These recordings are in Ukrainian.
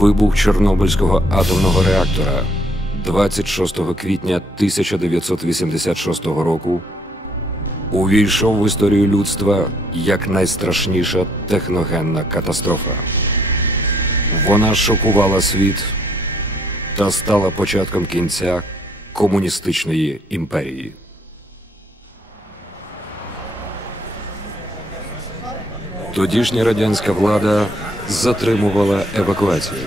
Вибух Чорнобильського атомного реактора 26 квітня 1986 року увійшов в історію людства як найстрашніша техногенна катастрофа. Вона шокувала світ та стала початком кінця комуністичної імперії. Тодішня радянська влада затримувала евакуацію,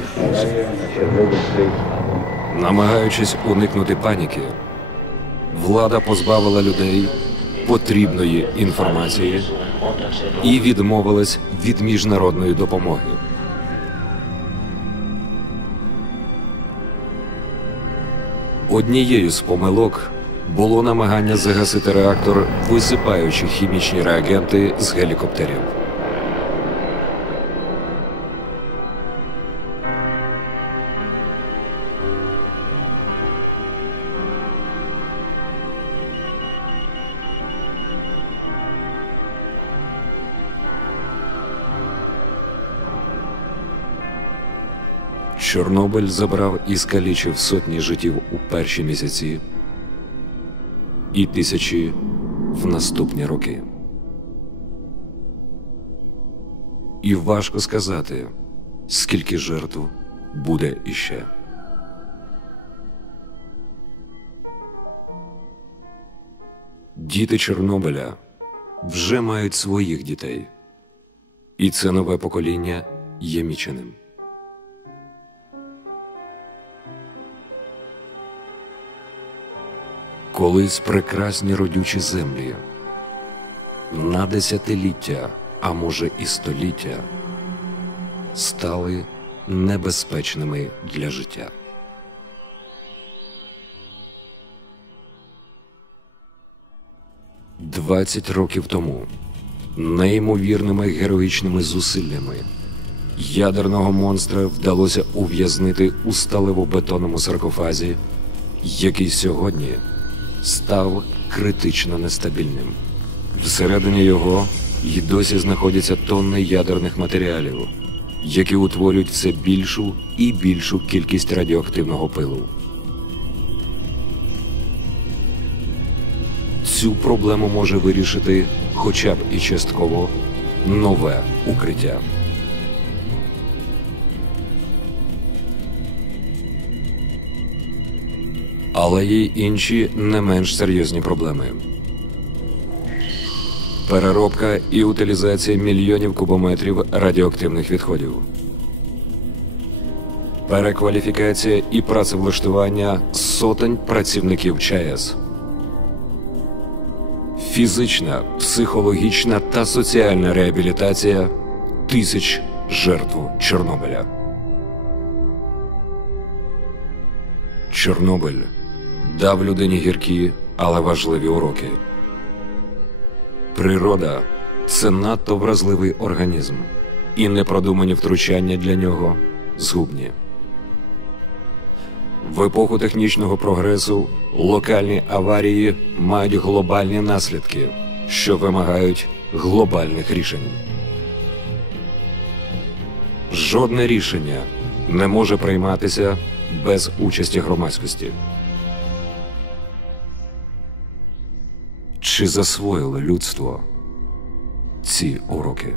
намагаючись уникнути паніки. Влада позбавила людей потрібної інформації і відмовилась від міжнародної допомоги. Однією з помилок було намагання загасити реактор, висипаючи хімічні реагенти з гелікоптерів. Чорнобиль забрав і скалічив сотні життів у перші місяці і тисячі в наступні роки. І важко сказати, скільки жертв буде іще. Діти Чорнобиля вже мають своїх дітей, і це нове покоління є міченим. Колись прекрасні родючі землі на десятиліття, а може і століття, стали небезпечними для життя. Двадцять років тому неймовірними героїчними зусиллями ядерного монстра вдалося ув'язнити у сталево-бетонному саркофазі, який сьогодні став критично нестабільним. Всередині його й досі знаходяться тонни ядерних матеріалів, які утворюють все більшу і більшу кількість радіоактивного пилу. Цю проблему може вирішити хоча б і частково нове укриття. Але є й інші не менш серйозні проблеми. Переробка і утилізація мільйонів кубометрів радіоактивних відходів. Перекваліфікація і працевлаштування сотень працівників ЧАЕС. Фізична, психологічна та соціальна реабілітація тисяч жертв Чорнобиля. Чорнобиль дав людині гіркі, але важливі уроки. Природа це надто вразливий організм, і непродумані втручання для нього згубні. В епоху технічного прогресу локальні аварії мають глобальні наслідки, що вимагають глобальних рішень. Жодне рішення не може прийматися без участі громадськості. Чи засвоїло людство ці уроки?